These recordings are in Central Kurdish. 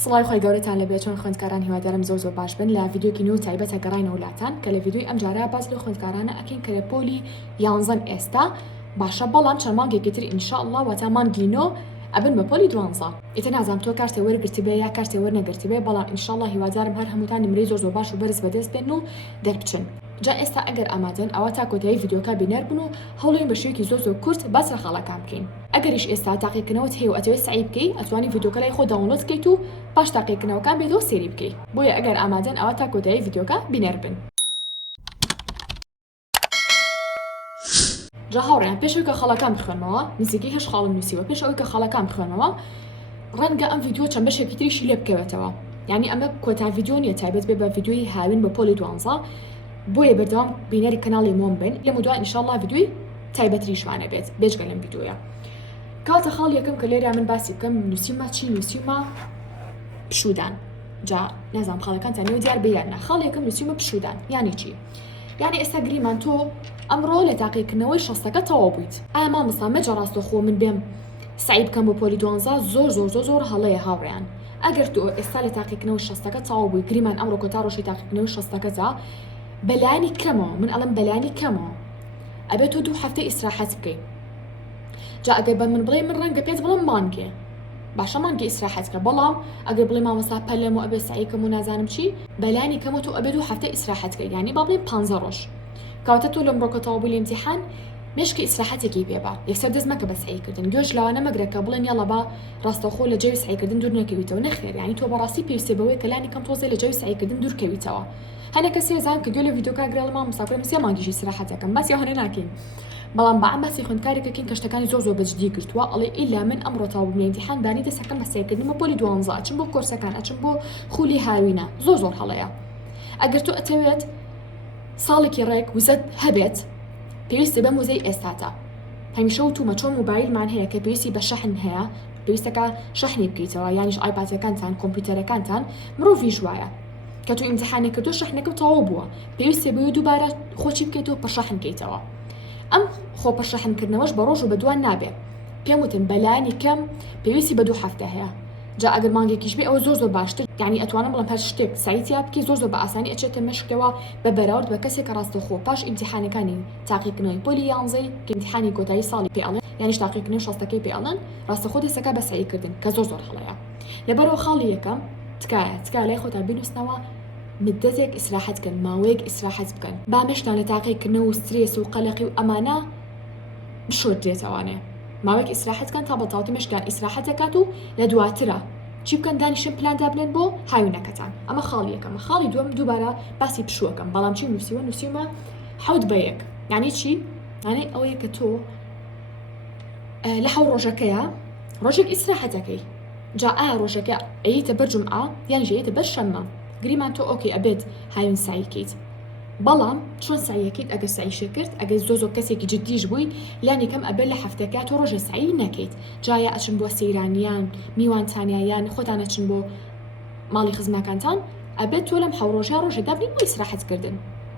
سڵای خۆی گەورەتان لەبێت چۆن خوێندکاران هیوادارم زۆر باش بن لە ڤیدیۆکی نو تایبەتە گەڕاینە وڵاتان کە لە ڤیدیۆی ئەم جارە باز لە خوێندکارانە ئەکەین کە لە پۆلی 11 ئێستا باشە بەڵام چەند مانگێکی تر ئینشاءالله واتە مانگینۆ ئەبن بە پۆلی 12 ئیتر نازانم تۆ کارتێ وەرگرتی بێ یا کارتێ وەرنەگرتی بێ بەڵام ئینشاءالله هیوادارم هەر هەمووتان نمرەی زۆر باش و بەرز بەدەست بێن و دەربچن. جا ئێستا ئەگەر ئامادەن ئەوە تا کۆتایی ڤیدیۆکە بینەر بن و هەوڵین بە شێوەیەکی زۆر کورت باس لە خاڵەکان بکەین. ئەگەریش ئێستا تاقیکردنەوەت هەیە و ئەتەوێت سعی بکەیت ئەتوانی ڤیدیۆکە لای خۆ داونلۆد بکەیت و پاش تاقیکردنەوەکان بێتەوە سێری بکەیت. بۆیە ئەگەر ئامادەن ئەوە تا کۆتایی ڤیدیۆکە بینەر بن. جا هاوڕێیان پێشەوەی کە خاڵەکان بخوێنمەوە نزیکەی 8 خاڵم نووسیوە پێشەوەی کە خاڵەکان بخوێنمەوە ڕەنگە ئەم ڤیدیۆ چەند بەشێکی تریشی لێ بکەوێتەوە. یعنی ئەمە کۆتا ڤیدیۆ نیە تایبەت بێ بە ڤیدیۆی هاوین بە پۆلی 12 بۆیە بەردەوام بینەری کەناڵی مۆم بن لێم دوای ئینشاءالله ڤیدیۆی تایبەتریشوانە بێت بێجگە لەم ڤیدیۆیە. کاتە خاڵ یەکەم کە لێرە من باسی بکەم نووسیمە چی نووسیمە پشودان. جا نازانم خاڵەکانتان نێوە دیار بێیانە. خاڵ یەکەم نووسیمە پشودان یعنی چی؟ یعنی ئێستا گریمان تۆ ئەمڕۆ لە تاقیکردنەوەی 60ەکە تەواو بوویت. ئایا مامۆستا مەجە ڕاستەخۆ من بێم سعی بکەم بۆ پۆلی 12 زۆر هەڵەیە هاوڕێیان. ئەگەر تۆ ئێستا لە تاقیکردنەوەی 60ەکە تەواو بووی گریمان ئەمڕۆ کۆتا ڕۆژی تاقیکردنەوەی 60ەکە جا بەلایانی کەمەوە من ئەڵم بەلایانی کەمەوە ئەبێت تۆ 2 هەفتەی ئیسراحەت بکەیت. جا ئەگەر بە من بڵێ من ڕەنگە پێت بڵێم مانگێ باشە مانگی ئیسراحەتکە بەڵام ئەگەر بڵێ مامۆستا پەلەم و ئەبێ سعیکەم و نازانم چی بەلایانی کەمە تۆ ئەبێت 2 هەفتەی ئیسراحەتکە یعنی با بڵێم 15 ڕۆژ کەواتە تۆ لەم ڕۆکە تەواو بووی لە ئیمتیحان مشکی ئیسراحەتێکی پێبا یەکسەر دەست مەکە بە سعیکردن گوێژ لەوانە مەگرێت کە بڵێن یاڵە با ڕاستەوخۆ لە جێوی سعیکردن دوور نەکەویتەوە نەخێر یعنی تۆ بەڕاستی پێویستە بەوەی کە لانی کەم تۆزێ لە جێوی سعیکردن دوورکەویتەوە. هەنە کەسێ زان کە گوێ لە ڤیدیۆکە گرێڵ مامۆستا سێ مانگیشی ئیسراحەتەکەم باسی هەنە ناکەین بەڵام بە ئەم باسی خوێندکارێکەکەین کە شتەکانی زۆر بەجددی گرتووە ئەڵێ ئیلا من ئەمڕۆ تاو بووم لە ئیمتیحان دانی دەستەکەم بە سعیکردنمە پۆلی 12 ئەچم بۆ کۆرسەکان ئەچم بۆ خولی هاوینە زۆر هەڵەیە. ئەگەر تۆ ئەتەوێت ساڵێکی ڕێک وزەت هەبێت پێویستە بەم وزەی ئێستاتە هەمیشە وتومە چۆن موبایلمان هەیە کە پێویستی بە شەحن هەیە پێویستەکە شەحنی بکەیتەوە یانیش ئایپادەکانتان کۆمپیوتەرەکانتان مرۆڤی ژوایە کە تو ئیمتیحانێک کردو شەحنەکەم تەواو بووە پێویستێ بۆ دووبارە خۆچی بکەیتەوە پەشەحن بکەیتەوە. ئەم خۆ پەشەحنکردنەوەش بە ڕۆژ و بە دوان نابێ پێم وتن بەلایانی کەم پێویستی بە 2 هەفتە هەیە. جا ئەگەر مانگێکیش بێ ئەوە زۆر باشتر یعنی ئەتوانم بڵم هەر شتێک سایتیا بکەی زۆر بە ئاسانی ئەچێتە مەشکەوە بە بەراورد بە کەسێک کە ڕاستەوخۆ پاش ئیمتیحانەکانی تاقیکردنەوەی پۆلی 11 کە ئیمتیحانی کۆتایی ساڵی پێڵێن یعنی تاقیکردنەوەی 60ەکەی پێڵێن ڕاستەخۆ دەستەکە بە سعیکردن کە زۆر هەڵەیە. لەبەرەوە خاڵی یەکەم تکایە لای خۆتان بینووسنەوە مدەتێک ئیسراحەت بکەن ماوەیەک ئیسراحەت بکەن بامێشتان لە تاقیکردنەوە و سترێس و قەلەقی و ئەمانە بشۆردرێتەوانێ ماوەیەک ئیسراحەتکەن تا بەتاوتی مشکان ئیسراحەتەکات و لە دواترە چی بکەن دانیشن پلاندا بنێن بۆ هاوینەکەتان. ئەمە خاڵی یەکەمە. خاڵی دووەم دووبارە باسی پشووەکەم بەڵام چی نووسیمە 7 بە 1 یعنی چی؟ یعنی ئەوەیە کە تۆ لە 7 ڕۆژەکەیە ڕۆژێک ئیسراحەتەکەی جا ڕۆژەکە ئەیتە بەر جومعە یان ژەیتە بەر شەممە گریمان تۆ ئۆکەی ئەبێت هاوین سعیکەیت بەڵام چۆن سعیەکەیت ئەگەر سعیشە کرد ئەگەر زۆر کەسێکی جددیش بووی لانی کەم ئەبێت لە هەفتەکە تۆ ڕۆژە سعی نەکەیت جایە ئەچن بۆ سەیرانیان میوانتانیان خۆتان ئەچن بۆ ماڵی خزمەکانتان ئەبێت تۆ لەم 7 ڕۆژە ڕۆژێدا بنین بۆ ئیسراحەتکردن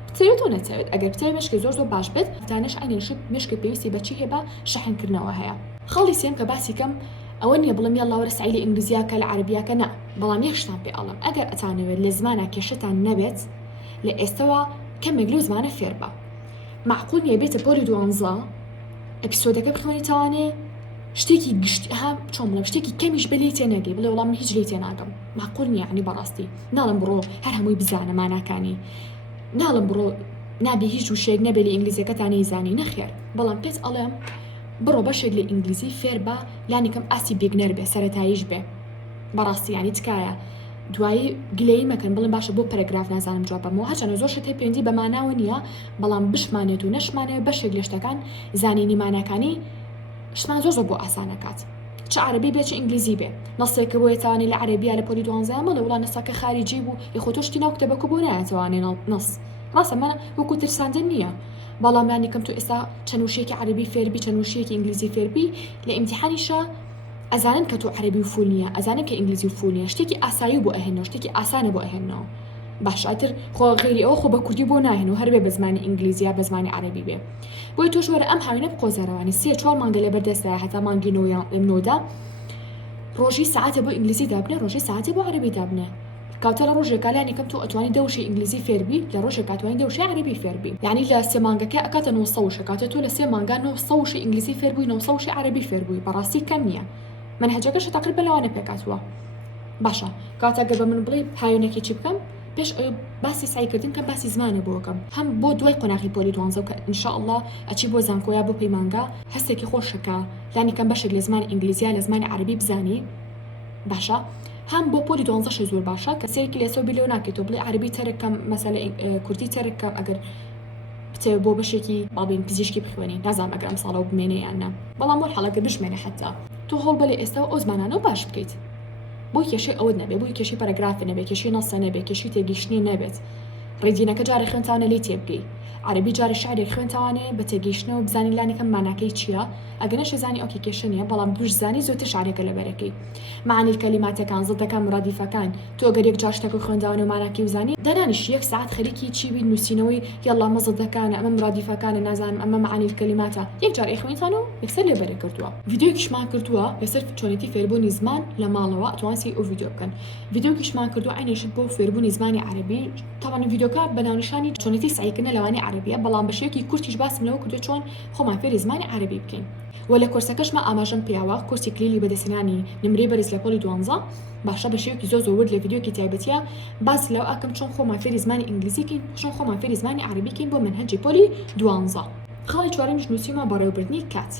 بتەوێت تۆ نەتەوێت ئەگەر بتەوێت مشکی زۆر باش بێت دانش ئەنیشت مشکی پێویستی بەچی هەیە بە شەحنکردنەوە هەیە. خاڵی سێم کە باسی کەم ئەوە نییە بڵم یاڵا وەرە سعی لە ئینگلیزیاکە لە عەربیاکە نە بەڵام یەک شتان پێ ئەڵم ئەگەر ئەتانەوێت لە زمانە کێشتان نەبێت لە ئێستەوە کەمێک لەو زمانە فێر بە معقول نییە بێتە پۆلی 12 ئەپیسۆدەکە بخوێنیتەوانێ شتێکی گشت چۆن بڵم شتێکی کەمیش بە لێ تێنەگەی بڵێ وەڵام من هیچ لێ تێناگەم معقول نییە عنی بەڕاستی ناڵم بڕۆ هەر هەمووی بزانە ماناکانی ناڵم بڕۆ نابێ هیچ وشێک نەبێ لە ئینگلیزیەکەتانی زانی نەخێر بەڵام پێت ئەڵێم بڕۆ بەشێک لە ئینگلیزی فێر بە لانی کەم ئاسی بێگنەر بێ سەرەتاییش بێ بەڕاستی ینی تکایە دوایی گلەی مەکەن بڵێن باشە بۆ پەرەگراف نازانم جواب بەمەوە هەچەنە زۆر شت هەیە پەیوەندی بە ماناوە نییە بەڵام بشمانێت و نەشمانێت بەشێک لە شتەکان زانینی ماناکانی شتمان زۆر بۆ ئاسانەکات چه عربی بێ چه ئینگلیزی بێ نەسێکە بۆ یێتوانی لە عەربیە لە پۆلی 12 مەڵێ وڵا نەساکە خارجی بوو یخۆ تۆ شتی ناو کتێبەکە بۆ نایەتوانێ نەس ڕاستە من وەکو ترساندن نییە بەڵام یانی کەم تۆ ئێستا چەند وشەیەکی عەربی فێربی چەند وشەیەکی ئینگلیزی فێربی لە ئیمتیحانیشە ئەزانن کە تۆ عەربی و فول نییە ئەزانن کە ئینگلیزی و فول نییە شتێکی ئاسایی بۆ ئەهێنەوە شتێکی ئاسانە بۆ ئەهێنەوە باشاتر خۆ غێری ئەوە خۆ بە کوردی بۆ ناهێن و هەربێ بە زمانی ئینگلیزیە بە زمانی عەربی بێ بۆی تۆش وەرە ئەم هاوینە بقۆزەرەوانی 3-4 مانگە لەبەردەستە هەتا مانگی نۆدا ڕۆژی ساعتە بۆ ئینگلیزی دابنێ ڕۆژی ساعتی بۆ عەربی دابنێ کاتە لە ڕۆژێکا لانی کەم تۆ ئەتوانی دەوشی ئینگلیزی فێربی لە ڕۆژێک کاتوانی دەوشی عەربی فێربی یعنی لە سێ مانگەکە ئەکاتە 900 کاتە تۆ لە سێ مانگا 900 ئینگلیزی فێربووی 900 عەربی فێربووی بەڕاستی کەم نییە منهەجەکەش تقریبا لەوانە پێکاتوە باشە کاتە گەر بە من بڵێ هاوینێکی چی بکەم پێش باسی سعیکردن کە باسی زمانە بۆکەم هەم بۆ دوای قۆناغی پۆلی 12 کە ئینشاءالله ئەچی بۆ زانکۆیا بۆ پەیمانگا هەستێکی خۆشەکە لانی کەم بەشێک لە زمانی ئینگلیزیە لە زمانی عەربی بزانی باشە هەم بۆ پۆلی 12 زۆر باشە کە سێرێکی لێسەوە بیلۆ ناکەیتەوە بڵێ عەربی تەرەکەم مەسەلە کوردی تەرەکەم ئەگەر بتێ بۆ بەشێکی باڵین پزیشکی بخوێنی نازانم ئەگەر ئەم ساڵەوە بمێنێ یان نا بەڵام وەر حەڵەکە بشمێنە حەتا تۆ هەڵ بەلێ ئێستا ئەو زمانانە باش بکەیت بۆی کێشەی ئەوت نەبێت بۆی کێشی پەرەگرافی نەبێت کێشی نەسە نەبێت کێشی تێگەیشتنی نەبێت ڕێدینەکە جارێ خوێنتانە لێ تێبگەی عەربی جاری شعرێک خوێنتەوانێ بە تێگەیشتنەوە بزانی لانەکەم ماناکەی چییە ئەگەر نەشی زانی ئەوکی کێشە نییە بەڵام دوش زانی زۆرتر شعرێکە لەبەرەکەی معانی کەلیماتەکان زڵتەکان مرادیفەکان تۆ گەر یەک جار شتێک خوێنداوانە و ماناکی و زانی دەنانیش یەک ساعت خەریکی چی بی نووسینەوەی یەڵڵا مەزڵتەکانە ئەمە مرادیفەکانە نازانم ئەمە معانی کەلیماتە یەک جار خوێنتانە و یەکسەر لێبەرە کردووە ڤیدیۆیەکیشمان کردووە لەسەر چۆنێتی فێربوونی زمان لە ماڵەوە ئەتوانسی ئەو ڤیدیۆ بکەن ڤیدیۆیەکیشمان کردووە عینێشت بۆ فێربوونی زمانی عەربی تاوان ڤیدیۆکە بەناونیشانی چۆنێتی سعیکردنە لەوانی عەربیە بەڵام بەشێکی کورتیش باسم لەوە کردووە چۆن خۆمان فێری زمانی عەربی بکەین و لە کورسەکەشمە ئاماژەم پیاوە کورسی کلیلی بەدەستێنانی نمرەی بەرز لە پۆلی 12 باشە بەشێکی زۆر ورد لە ڤیدیۆکی تایبەتیە باس لەو ئەکەم چۆن خۆمان فێری زمانی ئینگلیزیکەین چۆن خۆمان فێری زمانی عەربیکەین بۆ منهەجی پۆلی 12 خاڵی چوارەمیش نووسیمە بەڕێوەبردنی کات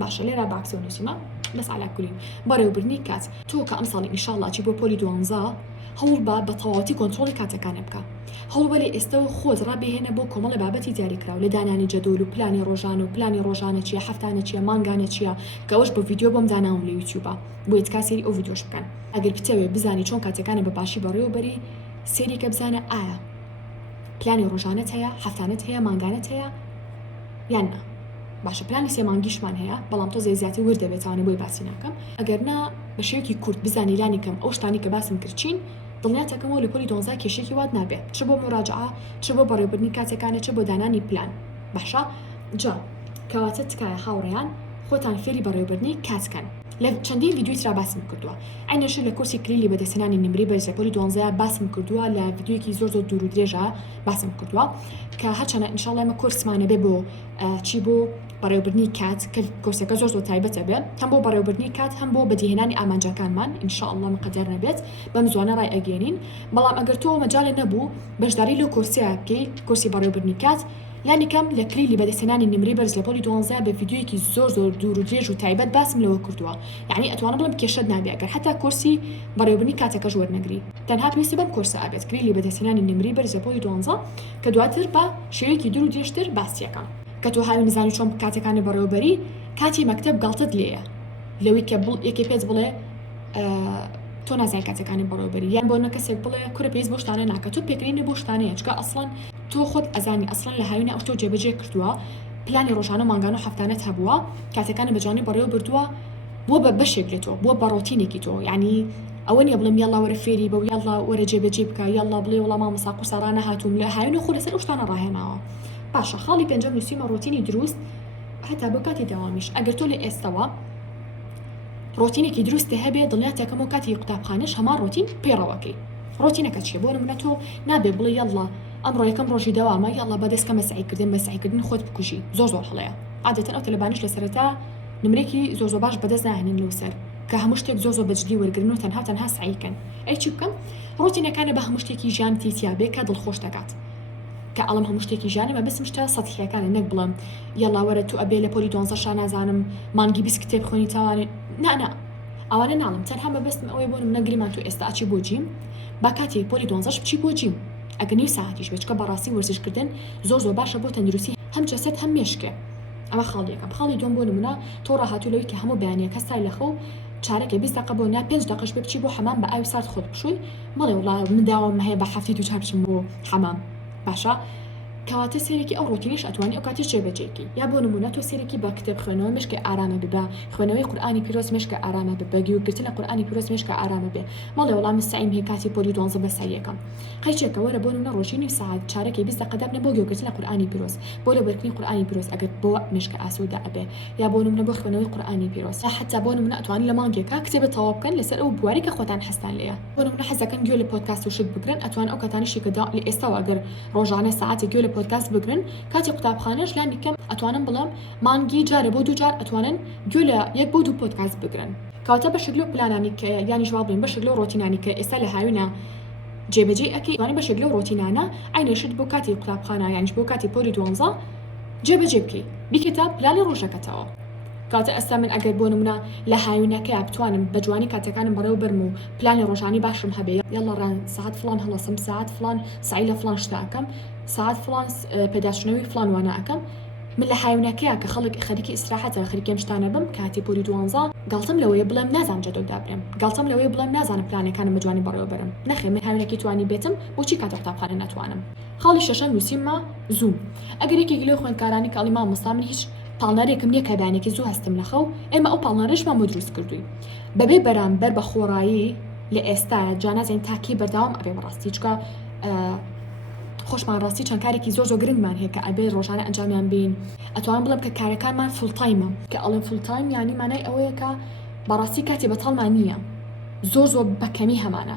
باشە لێرە باکسە و نووسیمە بەس عەلا کولی بەڕێوەبردنی کات تۆ کە ئەم ساڵی ئینشاءالله چی بۆ پۆلی 12 هەوڵ بە تەواوەتی کۆنتڕۆڵی کاتەکانە بکە هەوڵ بە لێ ئێستەوە خۆت ڕابێهێنە بۆ کۆمەڵی بابەتی دیاریکراو لە دانانی جەدول و پلانی ڕۆژان و پلانی ڕۆژانە چیە هەفتانە چیە مانگانە چیە کەەوەش بە ڤیدیۆ بۆم داناوم لە یوتیوبە بۆ یتکاسێری ئەو ڤیدیۆش بکەن ئەگەر بتەوێ بزانی چۆن کاتەکانە بە باشی بەڕێوەبەری سێریکە بزانە ئایا پلانی ڕۆژانت هەیە هەفتانت هەیە مانگانت هەیە یان نا باشە پلانی سێ مانگیشمان هەیە بەڵام تۆ زیاتر ورد دەبێتوانێ بۆی باسی ناکەم ئەگەر نا بە شێوەیەکی کورت بزانی لانی کەم ئەو شتانی کە باسم کردچین دڵنیاتەکەمەوە لە پۆلی 12 کێشێکی وات نابێت چ بۆ مراجعە چ بۆ بەڕێوەبردنی کاتەکانە چ بۆ دانانی پلان باشە جا کەواتە تکایە هاوڕێیان خۆتان فێری بەڕێوەبردنی کاتکەن لە چەندین ڤیدیۆی ترا باسم کردووە ئەینەش لە کورسی کلیلی بەدەستێنانی نمرەی بەرز لە پۆلی 12 باسم کردووە لە ڤیدیۆیەکی زۆر دوور و درێژە باسم کردووە کە هەرچەنە ئینشاڵڵا ئێمە کورسمانە بێ بۆ چی بۆ بەڕێوەبردنی کات کە کورسەکە زۆر تایبەتە بێت هەم بۆ بەڕێوەبردنی کات هەم بۆ بەدیهێنانی ئامانجەکانمان ئینشاءالله مقدر نەبێت بەم زوانە ڕای ئەگەێنین بەڵام ئەگەر تۆ مەجاالە نەبوو بەشداری لەو کورسیا بکەی کورسی بەڕێوەبردنی کات یانی کەم لە کلیلی بەدەستێنانی نمرەی بەرز لە پۆلی 12 بە ڤیدیۆیەکی زۆر دوور و درێژ و تایبەت باسم لەوە کردووە یعنی ئەتوانە بڵم کێشەت نابێت ئەگەر حتا کورسی بەڕێوەبردنی کاتەکەش وەرنەگری تەنها پێویستی بەم کورسە ئابێت کلیلی بەدەستێنانی نمرەی بەرز لە پۆلی 12 کە دواتر بە شێوەیەکی دوور و درێژتر باسیەکە کە تۆ هاوی نزانی چۆن کاتەکانی بەڕێوەبەری کاتی مەکتەب گاڵتت لێیە لەوەی کە یەکێ پێت بڵێ تۆ نازای کاتەکانی بەڕێوەبەری یان بۆ کەسێک بڵێ کورە پێویست بۆ شتانە ناکە تۆ پێکرینە بۆ شتانەیە چکە ئەسڵەن تۆ خۆت ئەزانی ئەسڵەن لە هاوینە ئەو تۆ جێبەجێ کردووە پلانی ڕۆژانە مانگان و هەفتانەت هەبووە کاتەکانی بەجوانی بەڕێوە بردووە بۆ بە بەشێک لێتەوە بۆ بە ڕۆتینێکی تۆ یعنی ئەوە نیە بڵم یاڵا وەرە فێری بە یاڵا وەرە جێبەجێ بکە یاڵا بڵێ وەڵام مامۆستا قورسارانە هاتووم لە هاوینە خۆ لەسەر ئەو شتانە ڕاهێناوە باشە خاڵی پێنجەم نووسیمە ڕۆتینی دروست هەتا بۆ کاتی داوامیش ئەگەر تۆ لە ئێستەوە ڕۆتینێکی دروستە هەبێ دڵنیاتەکەم و کاتی قوتابخانەش هەمان ڕۆتین پێڕەوەکەی ڕۆتینەکە چیە بۆ نمونە تۆ نابێ بڵێ یاڵا ئەمڕۆ یەکەم ڕۆژی دەوامە یاڵا بەدەستکە مەسعیکردن خۆت بکوژی زۆر هەڵەیە عادەتەن ئەو تەلەبانیش لە سەرەتا نمرێکی زۆر باش بەدەست ناهێنن لەو سەر کە هەموو شتێک زۆر بەجددی وەرگرن و تەنها سعیکەن ئەی چی بکەم ڕۆتینەکانە بە هەموو شتێکی ژیانتی تیابێ کە دڵخۆش دەکات کە ئەڵم هەموو شتێکی ژیانە بەسم شتە سەتحیەکانە نەک بڵم یاڵا وەرە تو ئەبێ لە پۆلی 12 شا نازانم مانگی 20 کتێب خوێنی تاوانێ نانا ئەوانە ناڵم تەنها بەبستم ئەوەی بۆ نەگریمان تو ئێستا ئاچی بۆ جیم با کاتی پۆلی 12 بچی بۆ جیم ئەگە نیو ساعتیش بچکە بەڕاستی وەرزشکردن زۆر باشە بۆ تەندروستی هەم جەسەد هەم مێشکێ ئەمە خاڵیەکەم خاڵی دوم بۆ نمونە تۆ ڕاهاتوو لەوەی کە هەموو بەیانیەکە سای لەخۆ چارەکە 20 دقیقە بۆ نا 5 دقیقەش بێ بچی بۆ حەمام بە ئاوی سارد خۆت بشووی مەڵێ وڵا من داوام هەیە بە هەفتی دوو چار بچم بۆ حەمام باشە کەواتە سێرێکی ئەو ڕۆتینیش ئەتوانی ئەو کاتیش جێبەجێکی یا بۆ نمونە تۆ سێرێکی بە کتێب خوێنەوە مشکە ئارامە ببە خوێنەوەی قورئانی پیرۆز مشکە ئارامە ببە گوێگرتن لە قورئانی پیرۆز مشکە ئارامە بێ مەڵێ وەڵام سعیم هەیە کاتی پۆلی 12 بە سایەکەم قەیچێکە وەرە بۆ نمونە ڕۆژی نوێ ساعات چارەکەی 20 دقە دابنە بۆ گوێگرتن لە قورئانی پیرۆز بۆ لەبەرکردنی قورئانی پیرۆز ئەگەر بۆ مشکە ئاسوودە ئەبێ یا بۆ نمونە بۆ خوێنەوەی قورئانی پیرۆز یا حتا بۆ نمونە ئەتوانی لە مانگێکە کتێبە تەواو بکەن لەسەر ئەو بواری کە خۆتان هەستان لێیە بۆ نمونە حەزەکەن گوێ لە پۆدکاست و شت بگرن ئەتوان ئەو کاتانیشی کە لە ئێستاوە ئەگەر ڕۆژانە ساعاتێک گوێ لە پۆدکاست بگرن کاتی قوتابخانەش لانی کەم ئەتوانن بڵێم مانگی جارە بۆ دوو جار ئەتوانن گوێ لە یەک بۆ دوو پۆدکاست بگرن کەواتە بەشێک لەو پلانانی کە یانی جواب بڵێن بەشێک لەو ڕۆتینانی کە ئێستا لە هاوینە جێبەجێ ئەکەی وانە بەشێک لەو ڕۆتینانە عینەشت بۆ کاتی قوتابخانە یانیش بۆ کاتی پۆلی 12 جێبەجێ بکەی بیکەتە پلانی ڕۆژەکەتەوە کاتە ئەستا من ئەگەر بۆ نمونە لە هاوینەکەی بتوانم بە جوانی کاتەکانم بەڕێوە برم و پلانی ڕۆژانی باشم هەبێ یاڵا ڕان ساعت فلان هەڵەسم ساعت فلان سعی لە فلان شتە ئەکەم ساعت فلان پێداشتنەوەی فلان وانە ئەکەم من لە هاوینەکەیە کە خەڵک خەریکی ئیستراحەتە خەریکی ئەم شتانە بم کاتی پۆلی 12 گڵتم لەوەیە بڵێم نازانم جەدەودا برم گڵتم لەوەیە بڵێم نازانم پلانەکانم بە جوانی بەڕێوە برم نەخێ من هاوینەکەی توانی بێتم بۆچی کاتە قوتابخانە ناتوانم خاڵی شەشەم نووسیممە زووم ئەگەر یەکێک لەو خوێندکارانی کاڵی مامۆستا من هیچ پاڵنەرێکم نییە کە بەیانێکی زوو هەستم لەخەو ئێمە ئەو پاڵنەرێشمان بۆ دروست کردووی بەبێ بەرامبەر بە خۆڕایی لە ئێستاە جانازین تاکی بەرداوام ئەبێ بەڕاستی چکە خۆشمان ڕاستی چەند کارێکی زۆر گرنگمان هەیە کە ئەبێ ڕۆژانە ئەنجامیان بین ئەتوان بڵم کە کارەکانمان فولتایمە کە ئەڵێن فولتایم یانی مانای ئەوەیە کە بەڕاستی کاتی بەتەڵمان نییە زۆر بەکەمی هەمانە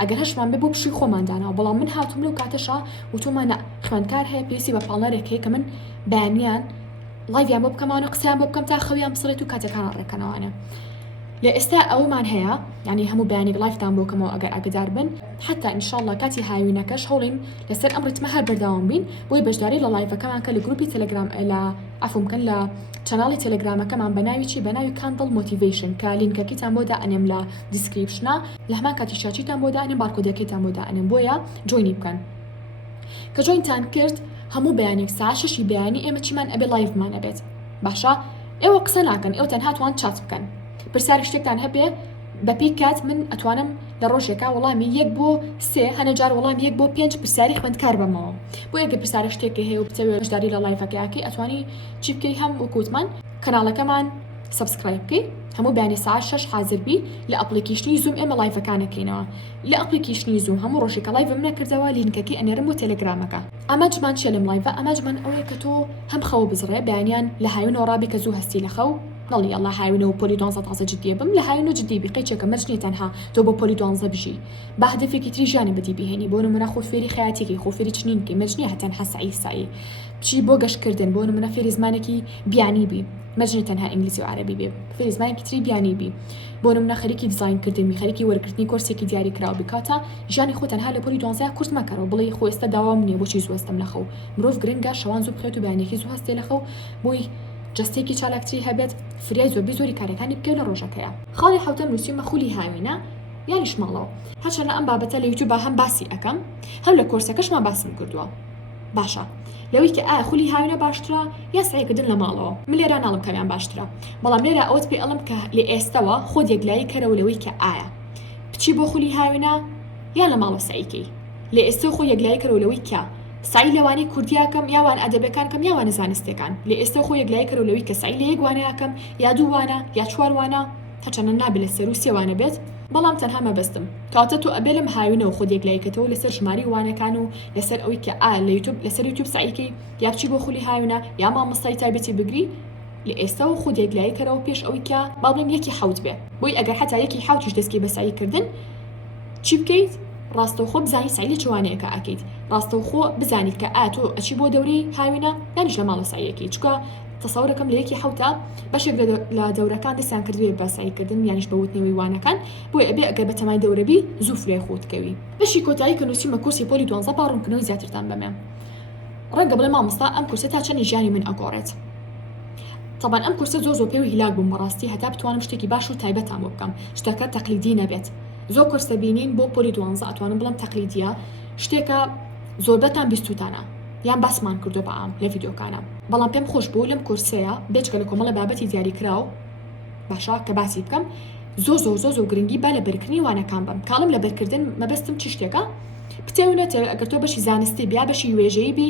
ئەگەر هەشمان بێ بۆ پشی خۆماندانەوە بەڵام من هاتوم لەو کاتەشە وتۆمانە خوێندکار هەیە پێویستی بە پاڵنەرێک هەیە کە من بەیانیان لایڤیان بۆ بکەمانە قسەیان بۆ بکەم تا خەویان بسڕێت و کاتەکانان ڕێکەنەوانە لە ئێستا ئەومان هەیە یعنی هەموو بەیانێک لایڤتان بۆ بکەمەوە ئەگەر ئاگدار بن حتا ئینشاءڵڵا کاتی هاوینەکەش هەوڵین لەسەر ئەم ڕتمە هەر بەرداوام بین بۆی بەشداری لە لایڤەکەمان کە لە گروپی تەلەگرام لە ئەفۆم بکەن لە چەناڵی تەلەگرامەکەمان بە ناوی چی بە ناوی کاندڵ موتیڤیشن کە لینکەکەیتان بۆ دائەنێم لە دیسکریپشنە لە هەمان کاتی شاچیتان بۆ دائەنێم بارکۆدەکەیتان بۆ دائەنێم بۆیە جوینی بکەن کە جوینتان کرد هەموو بەیانێک ساعت 6 بەیانی ئێمە چیمان ئەبێ لایڤمان ئەبێت باشە ئێوە قسە ناکەن ئێوە تەنها توان چات بکەن پرسیاری شتێکتان هەبێ بەپی کات من ئەتوانم لە ڕۆژێکا وەڵامی 1 بۆ 3 هەنە جار وەڵام 1 بۆ 5 پرسیاری خوێندکار بمەوە بۆ ئەگەر پرسیاری شتێکی هەیە و بچەوێت بەشداری لە لایڤەکەیەکەی ئەتوانی چی بکەی هەم وەکوتمان کەناڵەکەمان سبسکرایب بکەی هەموو بەیانی ساعت 6 حاضر بی لە ئەپلیکیشنی زوم ئێمە لایڤەکانەکەینەوە لە ئەپلیکیشنی زوم هەموو ڕۆژێکە لایڤم نەکردەوە لینکەکەی ئەنێرم بۆ تەلەگرامەکە ئەمەجمان چێ لەم لایڤە ئەمەجمان ئەوەیە کە تۆ هەم خەوە بزڕێ بەیانیان لە هاوینەوە ڕابی کە زوو هەستی لە خەو نڵی الله هاوینەوە پۆلی 12 تازە جدیە بم لە هاوینەوە جدی بی قەیچێکە مەرج نیە تەنها تۆ بۆ پۆلی 12 بژی بە هەدەفێکی تری ژیانی بەدی بهێنی بۆ نمونە خۆفێری خەیاتیکی خۆفێری چنینکی مەرج نیە هەتەنها سایی بچی بۆ گەشتکردن بۆ نمونە فێری زمانێکی بیانی بی مەرج نیە تەنها ئینگلیزی و عەرەبی بێ فێری زمانێکی تری بیانی بی بۆ نمونە خەریکی دیزاینکردنی خەریکی وەرگرتنی کۆرسێکی دیاری کراو بکاتە ژیانی خۆ تەنها لە پۆلی 12 کورس مەکەرەوە بڵێ خۆ ئێستا داوام نییە بۆچی زوو هەستم لەخەو مرۆڤ گرنگە شەوان زوو بخێت و بەیانێکی زوو هەستێ لەخەو بۆی جستێکی چالاکتری هەبێت فریای زۆری کارەکانی بکەوت لە ڕۆژەکەیە خاڵی حوتە نووسیمە خولی هاوینە یانیش ماڵەوە هەرچەندە لە ئەم بابەتە لە یوتیوب هەم باسی ئەەکەم هەم لە کۆرسەکەشمان باسم کردووە باشە لەوەی کە ئایا خولی هاوینە باشترە یا سعیکردن لە ماڵەوە من لێرە ناڵم کەمیان باشترە بەڵام لێرە ئەوت پێ ئەڵم کە لە ئێستەوە خۆت یەکلایی کەرەوە لەوەی کە ئایا بچی بۆ خولی هاوینە یان لە ماڵەوە سعیکەی لە ئێستا خۆ یەکلایی کەرەوە لەوەی کە سعی لەوانی کوردیاکەم یاوان ئەدەبەکانکەم یاوانە زانستەکان لە ئێستا خۆ یەکلای کەرەوە لەوەی کە سعی لە یەک وانەیەکەم یا دوو وانە یا چوار وانە هەرچەندە نابێت لە سەر و سێوانە بێت بەڵام تەنها مەبەستم کاتە تۆ ئەبێ لەم هاوینەوە خۆت یەکلایکەتەوە لەسەر ژماری وانەکان و لەسەر ئەوەی کە لە یوتیوب لەسەر یوتیوب سعیکەی یا بچی بۆ خولی هاوینە یا مامۆستای تایبەتی بگری لە ئێستا و خۆت یەکلای کەرەوە پێش ئەوەی کە با بڵێم یەکی حەوت بێ بۆی ئەگەر حتا یەکی حەوتیش دەستگی بە سعیکردن چی بکەیت ڕاستەوخۆ بزانی سعی لە چوانەیەکە ئەکەیت ڕاستەوخۆ بزانیت کە ئاتۆ ئەچی بۆ دەورەی هاوینە یانیش لە ماڵە سعیەکەی چکە تەسەورەکەم لە یەکی حەوتە بەشێک لە دەورەکان دەستیان کردوێ بە سعیکردن یانیش بە وتنەوەی وانەکان بۆی ئەبێ ئەگەر بە تەمای دەورەبی زوو فریای خۆتکەوی بەشی کۆتایی کە نووسیمە کورسی پۆلی 12 باڕوونکردنەوەی زیاترتان بەمێ ڕەنگە بڵێ مامۆستا ئەم کورسە تا چەندی ژیانی من ئەگۆڕێت طبعا ئەم کورسە زۆر پێوی هیلاک بووم بەڕاستی هەتا بتوانم شتێکی باش و تایبەتان بۆ بکەم شتەکە تەقلیدی نەبێت زۆر کورسە بینین بۆ پۆلی 12 ئەتوانم بڵم تەقلیدیە شتێکە زۆربەتان بیستوتانە یان باسمان کردو بەعام لە ڤیدیۆکانە بەڵام پێم خۆش بوو لەم کورسەیە بێچکە لە کۆمەڵە بابەتی دیاری کراو باشە کە باسی بکەم زۆر گرنگی با لە بەرکردنی وانەکان بم کاڵم لە بەرکردن مەبەستم چ شتێکە بتێونەتە ئەگەر تۆ بەشی زانستی بیا بەشی وێژەی بی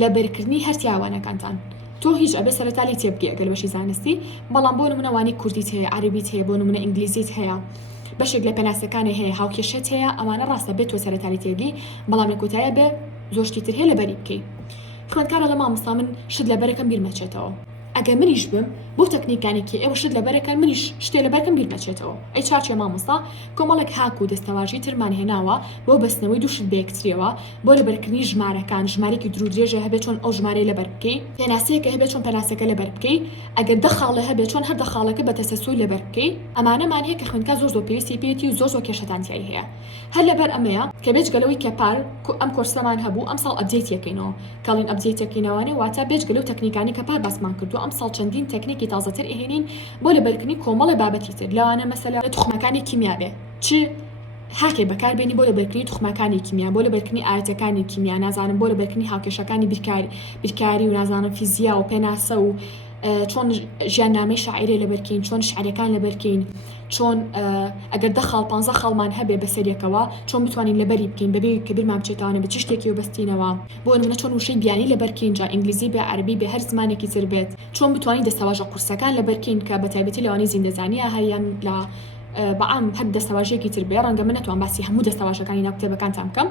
لە بەرکردنی هەر تیاوانەکانتان تۆ هیچ ئەبێ سەرەتا لێ تێبگێ ئەگەر بەشی زانستی بەڵام بۆ نمونەوانی کوردیت هەیە عەربیت هەیە بۆ نمونە ئینگلیزیت هەیە بەشێک لە پێناسەکانی هەیە هاوکێشت هەیە ئەوانە ڕاستە بێت تۆ سەرەتا لێ تێبگی بەڵام لە کۆتایە بێ زۆشتی تر هەیە لەبەری بکەی خوێندکارە لە مامۆستا من شت لەبەرەکەم بیر مەچێتەوە ئەگەر منیش بم بۆ تەکنیکانێکی ئێوە شت لەبەرەکان منیش شتێ لەبەرکەم بیر مەچێتەوە ئەی چارچێ مامۆستا کۆمەڵێک هاک و دەستەواژی ترمان هێناوە بۆ بەستنەوەی دوو شت بەیەکترەوە بۆ لەبەرکردنی ژمارەکان ژمارەی دوور درێژە هەبێت چۆن ئەو ژمارەی لەبەر بکەی پێناسەیەکە هەبێت چۆن پێناسەکە لەبەر بکەی ئەگەر دەخاڵە هەبێت چۆن هەر دەخاڵەکە بە تەسەسوی لەبەر بکەی ئەمانەمان هەیە کە خوێندکار زۆر پێویستی پێێتی و زۆر کێشەتانتیایی هەیە هەر لەبەر ئەمەیە کە بێجگەلەوەی کەپار ئەم کۆرسەمان هەبوو ئەم ساڵ ئەپدێت یەکەینەوە کاڵین ئەپدێت یەکەینەوەی واتە بێجگەلە و تەکنیکانی کەپار باسمان کردو ئەم ساڵ چەندین تەکنیکی تازەتر ئێهێنین بۆ لەبەرکردنی کۆمەڵی بابەتی تر لەوانە مەسەلا توخمەکانی کیمیا بێ چ هاکێ بەکاربێنی بۆ لەبەرکردنی توخمەکانی کیمیا بۆ لەبەرکردنی ئاەتەکانی کیمیا نازانم بۆ لەبەرکردنی هاوکێشەکانی بیرکاری و نازانم فیزیا و پێناسە و چۆن ژیاننامەی شاعیرێ لەبەرکەین چۆن شعرەکان لەبەرکەین چۆن ئەگەر 10 خاڵمان هەبێ بەسەرێکەوە چۆن بتوانین لەبەری بکەین بەبێ کە بیرمان بچێتوانە بە چ شتێکی وبەستینەوە بۆ نمونە چۆن وشەی بیانی لەبەرکەین جا ئینگلیزی بێ عەربی بێ هەر زمانێکی تر بێت چۆن بتوانین دەستەواژە قورسەکان لەبەرکەین کە بەتایبەتی لەوانەی زیندەزانیە هەیەن لە بەعام هەر دەستەواژێکی تر بێ ڕەنگە من نەتوان باسی هەموو دەستەواژەکانی ناو کتێبەکانتان بکەم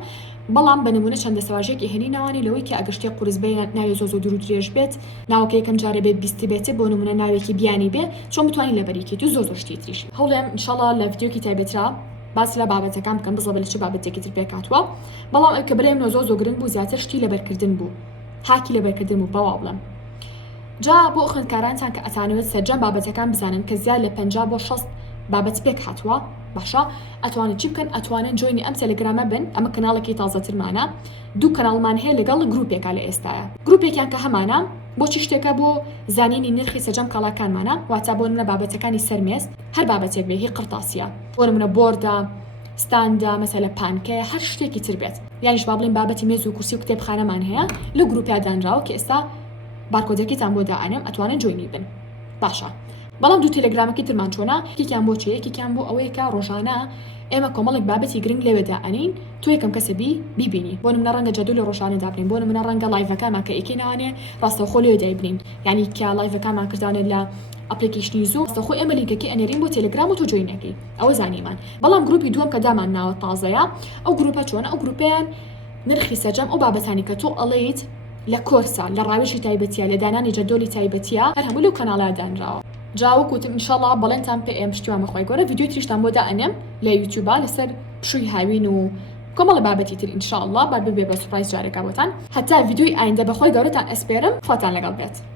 بەڵام بە نمونە چەند دەستەواژێکی هێنینەوەی لەوەی کە ئەگەر شتێک قورس بێ ناوی زۆر دوور و درێژ بێت ناوەکە یەکەم جارە بێت بیستی بێتێ بۆ نمونە ناوێکی بیانی بێ چۆن بتوانین لەبەریکێت و زۆر شتی تریش هەوڵێم ئینشاڵڵا لە ڤیدیۆکی تایبەترا باس لە بابەتەکان بکەم بزڵە لە چ بابەتێکی تر پێکاتوە بەڵام ئەو کە بەلێم زۆر گرنگ بوو زیاتر شتی لەبەرکردن بوو هاکی لەبەرکردن بوو بەوا بڵێم جا بۆ خوێندکارانتان کە ئەتانەوێت سەرجەم بابەتەکان بزانن کە زیاد لە 50 بۆ 60 بابەت پێک هاتووە باشە ئەتوانن چی بکەن ئەتوانن جوینی ئەم تەلەگرامە بن ئەمە کەناڵێکی تازەترمانە دوو کەناڵمان هەیە لەگەڵ گروپێکا لە ئێستاە گروپێکیان کە هەمانە بۆچی شتێکە بۆ زانینی نرخی سەرجەم کاڵاکانمانە واتە بۆ نمونە بابەتەکانی سەرمێز هەر بابەتێک بێ هی قرتاسیە بۆ نمونە بۆردا ستاندا مەسەلە پانکەیە هەر شتێکی تر بێت یانیش با بڵین بابەتی مێز و کورسی و کتێبخانەمان هەیە لە گروپیا دانراوە کە ئێستا بارکۆدەکەتان بۆ دائەنێم ئەتوانن جوینی بن باشە بەڵام دوو تەلەگرامەکی ترمان چۆنا یەکیان بۆ چی یەکیان بۆ ئەوەیە کە ڕۆژانە ئێمە کۆمەڵێک بابەتی گرنگ لێوێدا ئەنین تۆ یەکەم کەسەبی بیبینی بۆ نمونە ڕەنگە جەدول لە ڕۆژانەدا بنین بۆ نمونە ڕەنگە لایڤەکانمان کە ئێکینەوانێ ڕاستەوخۆ لێدای بنین یعنی کە لایڤەکانمان کردانێت لە ئەپلیکیشنی زوو ڕاستەوخۆ ئێمە لینکەکەی ئەنێرین بۆ تەلەگرام و تۆ جوینەکەی ئەوە زانیمان بەڵام گروپی دووەم کە دامان ناوە تازەیە ئەو گروپە چۆنە ئەو گروپیان نرخی سەرجەم ئەو بابەتانی کە تۆ ئەڵێیت لە کۆرسا لە ڕاوێژی تایبەتیە لە دانانی جەدۆلی تایبەتیە هەر هەموو لەو کەناڵە دانراوە جاوەکوتم ئینشاڵڵا بەڵێنتان پێ ئێم شتیوامە خۆی گۆرە ڤیدیۆ تریشتان بۆ دائەنێم لە یوتیوبا لەسەر پشووی هاوین و کۆمەڵە بابەتی تر ئینشاءڵڵا بەر ببێ بە سوپرایز جارێکا بۆتان هەتا ڤیدیۆی ئایندە بەخۆی گەورەتان ئەسپێرم خواتان لەگەڵ بێت